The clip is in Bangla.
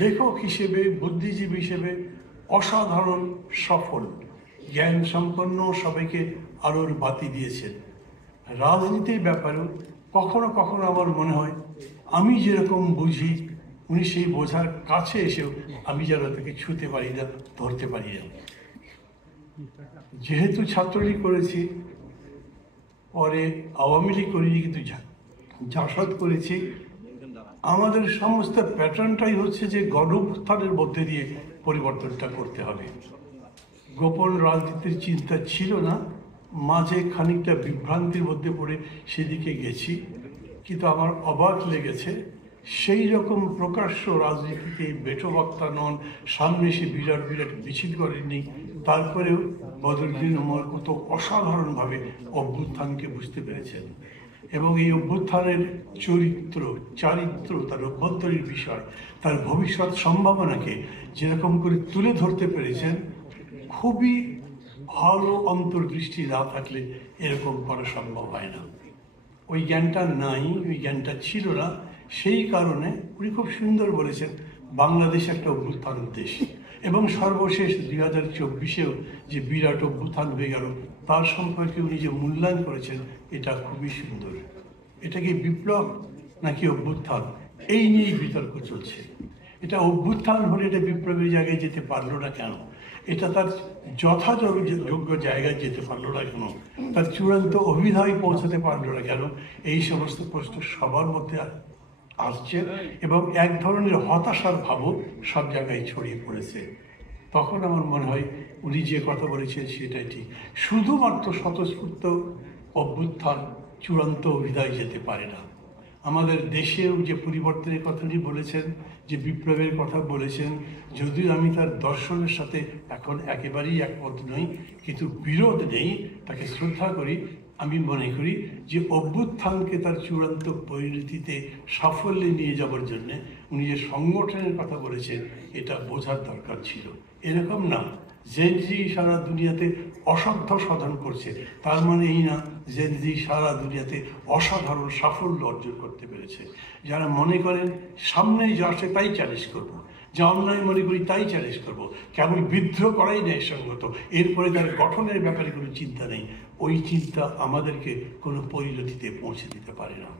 লেখক হিসেবে, বুদ্ধিজীবী হিসেবে অসাধারণ সফল, জ্ঞান সম্পন্ন, সবাইকে আলোর বাতি দিয়েছেন। রাজনীতির ব্যাপারেও কখনো কখনো আমার মনে হয় আমি যেরকম বুঝি উনি সেই বোঝার কাছে এসেও আমি যেন তাকে ছুঁতে পারি না, ধরতে পারি না। যেহেতু ছাত্রলীগ করেছি, পরে আওয়ামী লীগ করিনি, কিন্তু জাসদ করেছি, আমাদের সমস্ত প্যাটার্নটাই হচ্ছে যে গণউত্থানের মধ্যে দিয়ে পরিবর্তনটা করতে হবে। গোপন রাজনীতির চিন্তা ছিল না, মাঝে খানিকটা বিভ্রান্তির মধ্যে পড়ে সেদিকে গেছি, কিন্তু আমার অবাক লেগেছে সেই রকম প্রকাশ্য রাজনীতিতে বেটো বক্তা নন, সামনে এসে বিরাট বিরাট মিছিল করেননি, তারপরেও বদরুদ্দিন উমর কত অসাধারণভাবে অভ্যুত্থানকে বুঝতে পেরেছেন এবং এই অভ্যুত্থানের চারিত্র, তার অভ্যন্তরীণ বিষয়, তার ভবিষ্যৎ সম্ভাবনাকে যেরকম করে তুলে ধরতে পেরেছেন, খুবই ভালো অন্তর্দৃষ্টি না থাকলে এরকম করা সম্ভব হয় না। ওই জ্ঞানটা নাই, ওই জ্ঞানটা ছিল না, সেই কারণে উনি খুব সুন্দর বলেছেন বাংলাদেশ একটা অভ্যুত্থান দেশ, এবং সর্বশেষ 2024-এও যে বিরাট অভ্যুত্থান হয়ে গেল তার সম্পর্কে উনি যে মূল্যায়ন করেছেন এটা খুবই সুন্দর। এটা কি বিপ্লব নাকি অভ্যুত্থান, এই নিয়েই বিতর্ক চলছে। এটা অভ্যুত্থান হলে এটা বিপ্লবের জায়গায় যেতে পারলো না কেন, এটা তার যথাযোগ্য জায়গায় যেতে পারলো না কেন, তার চূড়ান্ত অভিধায় পৌঁছাতে পারলো না কেন, এই সমস্ত প্রশ্ন সবার মধ্যে আসছে এবং এক ধরনের হতাশার ভাবও সব জায়গায় ছড়িয়ে পড়েছে। তখন আমার মনে হয় উনি যে কথা বলেছেন সেটাই ঠিক। শুধুমাত্র স্বতঃস্ফূর্ত অভ্যুত্থান চূড়ান্ত অভিধায় যেতে পারে না। আমাদের দেশেও যে পরিবর্তনের কথাটি বলেছেন, যে বিপ্লবের কথা বলেছেন, যদিও আমি তার দর্শনের সাথে এখন একেবারেই একমত নই, কিন্তু বিরোধ নেই, তাকে শ্রদ্ধা করি। আমি মনে করি যে অভ্যুত্থানকে তার চূড়ান্ত পরিণতিতে সাফল্যে নিয়ে যাওয়ার জন্যে উনি যে সংগঠনের কথা বলেছেন এটা বোঝার দরকার ছিল। এরকম না জেনজি সারা দুনিয়াতে অসাধ্য সাধন করছে, তার মানে এই না জেনজি সারা দুনিয়াতে অসাধারণ সাফল্য অর্জন করতে পেরেছে। যারা মনে করেন সামনে যা আসে তাই চ্যালেঞ্জ করবো, যা অন্যায় মনে করি তাই চ্যালেঞ্জ করবো, কেবল বিদ্রোহ করাই ন্যায়সঙ্গত, এরপরে তার গঠনের ব্যাপারে কোনো চিন্তা নেই, ওই চিন্তা আমাদেরকে কোনো পরিণতিতে পৌঁছে দিতে পারে না।